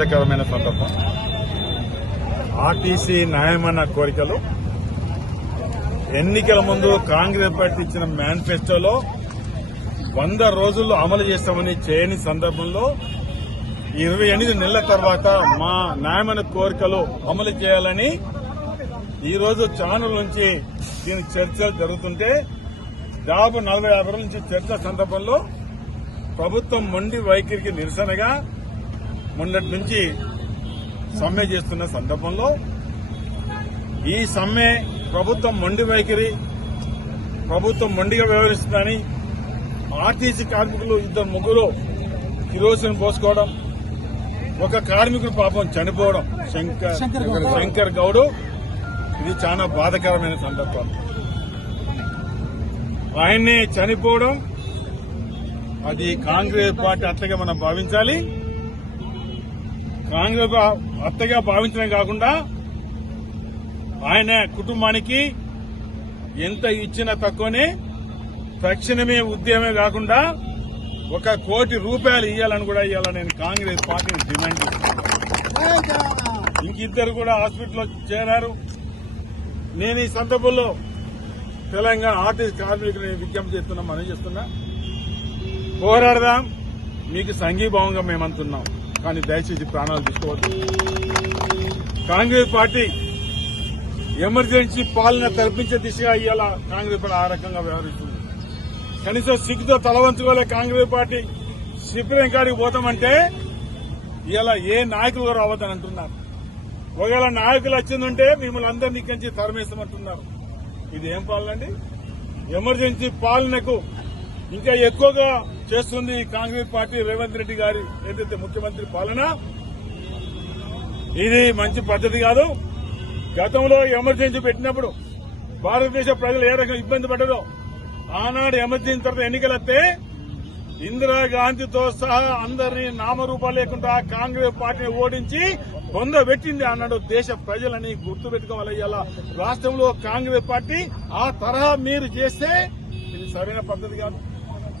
బాధాకరమైన సందర్భం. ఆర్టీసీ న్యాయమైన కోరికలు ఎన్నికల ముందు కాంగ్రెస్ పార్టీ ఇచ్చిన మేనిఫెస్టోలో 100 రోజుల్లో అమలు చేస్తామని చేయని సందర్భంలో 28 నెలల తర్వాత మా న్యాయమైన కోరికలు అమలు చేయాలని ఈరోజు ఛానల్ నుంచి దీని చర్చలు జరుగుతుంటే దాదాపు 40-50 రోజుల నుంచి చర్చ సందర్భంలో ప్రభుత్వం మొండి వైఖరికి నిరసనగా మొన్నటి నుంచి సమ్మె చేస్తున్న సందర్భంలో ఈ సమ్మె ప్రభుత్వం మొండి వైఖరి, ప్రభుత్వం మొండిగా వ్యవహరిస్తుందని ఆర్టీసీ కార్మికులు 2-3 కిరోసిన్ పోసుకోవడం, ఒక కార్మికుడు పాపం చనిపోవడం శంకర్ గౌడ్, ఇది చాలా బాధాకరమైన సందర్భం. ఆయన్ని చనిపోవడం అది కాంగ్రెస్ పార్టీ అత్తగా మనం భావించాలి. కాంగ్రెస్ అత్తగా భావించడం కాకుండా ఆయన కుటుంబానికి ఎంత ఇచ్చినా తక్కువనే, తక్షణమే ఉద్యమే కాకుండా 1 కోటి రూపాయలు ఇవ్వాలని కూడా ఇవ్వాలని నేను కాంగ్రెస్ పార్టీని డిమాండ్ చేస్తున్నాను. ఇంకిద్దరు కూడా హాస్పిటల్లో చేరారు. నేను ఈ సందర్భంలో తెలంగాణ ఆర్టీసీ కార్మికులను విజ్ఞప్తి చేస్తున్నా, మనం చేస్తున్నా, పోరాడదాం. మీకు సంఘీభావంగా మేమంటున్నాం, కానీ దయచేసి ప్రాణాలు తీసుకోవద్దు. కాంగ్రెస్ పార్టీ ఎమర్జెన్సీ పాలన తలపించే దిశగా ఇవాళ కాంగ్రెస్ పార్టీ ఆ రకంగా వ్యవహరిస్తుంది. కనీసం సిగ్గుతో తలవంచుకోలే కాంగ్రెస్ పార్టీ. సుప్రీం కాడికి పోతామంటే ఇవాళ ఏ నాయకులు రావద్దని అంటున్నారు. ఒకవేళ నాయకులు వచ్చిందంటే మిమ్మల్ని అందరినీ ఇక్కడి నుంచి తరమేస్తామంటున్నారు. ఇది ఏం పాలనండి? ఎమర్జెన్సీ పాలనకు ఇంకా ఎక్కువగా చేస్తుంది కాంగ్రెస్ పార్టీ. రేవంత్ రెడ్డి గారి ఏదైతే ముఖ్యమంత్రి పాలన, ఇది మంచి పద్ధతి కాదు. గతంలో ఎమర్జెన్సీ పెట్టినప్పుడు భారతదేశ ప్రజలు ఏ రకంగా ఇబ్బంది పడ్డారో, ఆనాడు ఎమర్జెన్సీ తర్వాత ఎన్నికలు వస్తే ఇందిరాగాంధీతో సహా అందరినీ నామరూపాలు లేకుండా కాంగ్రెస్ పార్టీని ఓడించి పొందబెట్టింది అన్నాడు దేశ ప్రజలని గుర్తుపెట్టుకోవాలి. ఇలా రాష్ట్రంలో కాంగ్రెస్ పార్టీ ఆ తరహా మీరు చేస్తే ఇది సరైన పద్ధతి కాదు.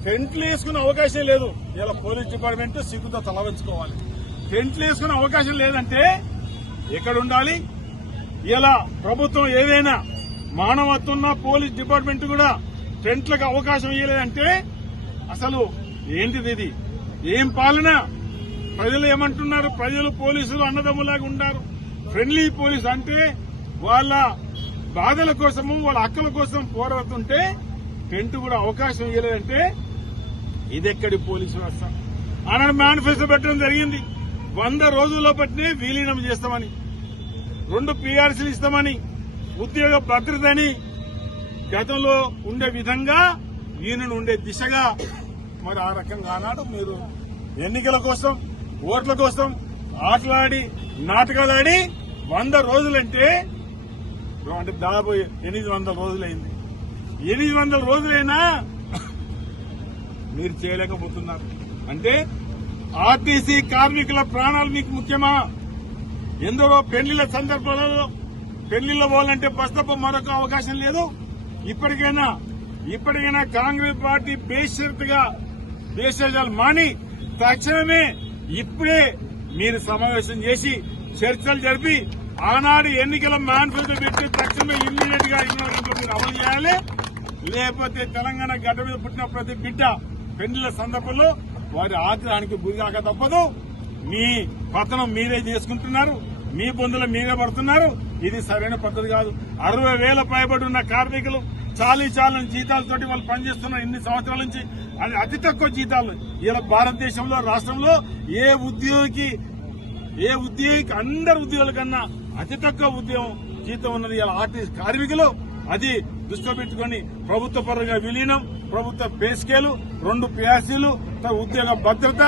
టెంట్లు వేసుకునే అవకాశం లేదు. ఇలా పోలీస్ డిపార్ట్మెంట్ సిగ్గుతో తలవంచుకోవాలి. టెంట్లు వేసుకునే అవకాశం లేదంటే ఎక్కడ ఉండాలి? ఇలా ప్రభుత్వం ఏదైనా మానవత్వం పోలీస్ డిపార్ట్మెంట్ కూడా టెంట్లకు అవకాశం ఇవ్వలేదంటే అసలు ఏంటిది? ఇది ఏం పాలన? ప్రజలు ఏమంటున్నారు? ప్రజలు పోలీసులు అన్నదమ్ములాగా ఉంటారు. ఫ్రెండ్లీ పోలీసు అంటే వాళ్ళ బాధల కోసము, వాళ్ళ హక్కుల కోసం పోరాడుతుంటే టెంట్ కూడా అవకాశం ఇవ్వలేదంటే ఇదెక్కడి పోలీసు వ్యవస్థ? ఆనాడు మేనిఫెస్టో పెట్టడం జరిగింది. 100 రోజుల్లో పట్టినే విలీనం చేస్తామని, 2 పీఆర్సీలు ఇస్తామని, ఉద్యోగ భద్రతని గతంలో ఉండే విధంగా ఈయనను ఉండే దిశగా మరి ఆ రకంగా ఆనాడు మీరు ఎన్నికల కోసం, ఓట్ల కోసం ఆటలాడి నాటకాలాడి 100 రోజులంటే దాదాపు 800 రోజులైంది. 800 రోజులైనా మీరు చేయలేకపోతున్నారు. అంటే ఆర్టీసీ కార్మికుల ప్రాణాలు మీకు ముఖ్యమా? ఎందరో పెళ్లిళ్ల సందర్భాలలో పెళ్లిళ్ల పోవాలంటే బస్ తప్ప మరొక అవకాశం లేదు. ఇప్పటికైనా కాంగ్రెస్ పార్టీ బేషరతుగా దేశాలు మాని తక్షణమే ఇప్పుడే మీరు సమావేశం చేసి చర్చలు జరిపి ఆనాడు ఎన్నికల మేనిఫెస్టో పెట్టి తక్షణమే ఇమ్మీడియట్ గా మీరు అమలు చేయాలి. లేకపోతే తెలంగాణ గడ్డ మీద పుట్టిన ప్రతి బిడ్డ పెళ్లిళ్ల సందర్భంలో వారి ఆగ్రహానికి గురిగాక తప్పదు. మీ పతనం మీరే చేసుకుంటున్నారు, మీ బొందులు మీరే పడుతున్నారు. ఇది సరైన పద్ధతి కాదు. 60,000 పైబడి ఉన్న కార్మికులు చాలని జీతాలతోటి వాళ్ళు పనిచేస్తున్నారు ఇన్ని సంవత్సరాల నుంచి. అది అతి తక్కువ జీతాలు. ఇలా భారతదేశంలో రాష్ట్రంలో ఏ ఉద్యోగికి అందరి ఉద్యోగుల కన్నా అతి తక్కువ ఉద్యోగం జీతం ఉన్నది ఇలా ఆర్టీసీ కార్మికులు. అది దృష్టిలో పెట్టుకుని ప్రభుత్వ పరంగా విలీనం, ప్రభుత్వ పే స్కేలు, 2 పీఆర్సీలు, ఉద్యోగ భద్రత,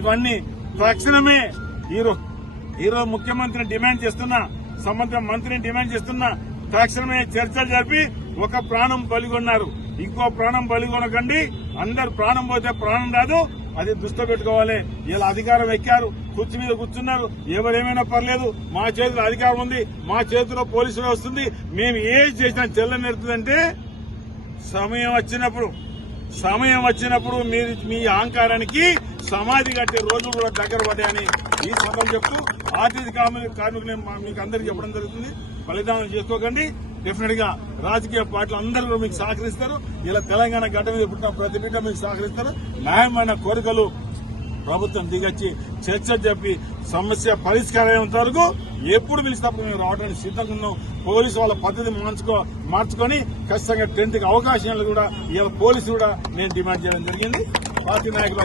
ఇవన్నీ తక్షణమే ఈరోజు ముఖ్యమంత్రిని డిమాండ్ చేస్తున్నా, సంబంధిత మంత్రిని డిమాండ్ చేస్తున్నా, తక్షణమే చర్చలు జరిపి ఒక ప్రాణం బలిగొన్నారు, ఇంకో ప్రాణం బలిగొనకండి. అందరు ప్రాణం పోతే ప్రాణం రాదు. అది దృష్టిలో పెట్టుకోవాలి. ఇలా అధికారం ఎక్కారు, కుర్చీ మీద కూర్చున్నారు. ఎవరేమైనా పర్లేదు, మా చేతిలో అధికారం ఉంది, మా చేతిలో పోలీసు వ్యవస్థ ఉంది, మేము ఏం చేసినా చెల్లనెడుతుందంటే సమయం వచ్చినప్పుడు సమయం వచ్చినప్పుడు మీరు మీ అహంకారానికి సమాధి కట్టే రోజులు కూడా దగ్గర పడ్డాయని ఈ సందర్భం చెప్తూ ఆర్టీసీ కార్మికులు మీకు అందరికీ చెప్పడం జరుగుతుంది. బలిదానం చేసుకోకండి. డెఫినెట్ గా రాజకీయ పార్టీలు అందరూ కూడా మీకు సహకరిస్తారు. ఇలా తెలంగాణ గడ్డ మీద పుట్టిన ప్రతి బిడ్డ మీకు సహకరిస్తారు. న్యాయమైన కోరికలు ప్రభుత్వం దిగొచ్చి చర్చ చెప్పి సమస్య పరిష్కారం అయ్యేంత వరకు ఎప్పుడు పిలిచినప్పుడు మేము రావడానికి సిద్ధంగా ఉన్నాం. పోలీసు వాళ్ళ పద్ధతి మార్చుకొని ఖచ్చితంగా 10th కి అవకాశాలు కూడా ఇలా పోలీసు కూడా నేను డిమాండ్ చేయడం జరిగింది. పార్టీ నాయకులు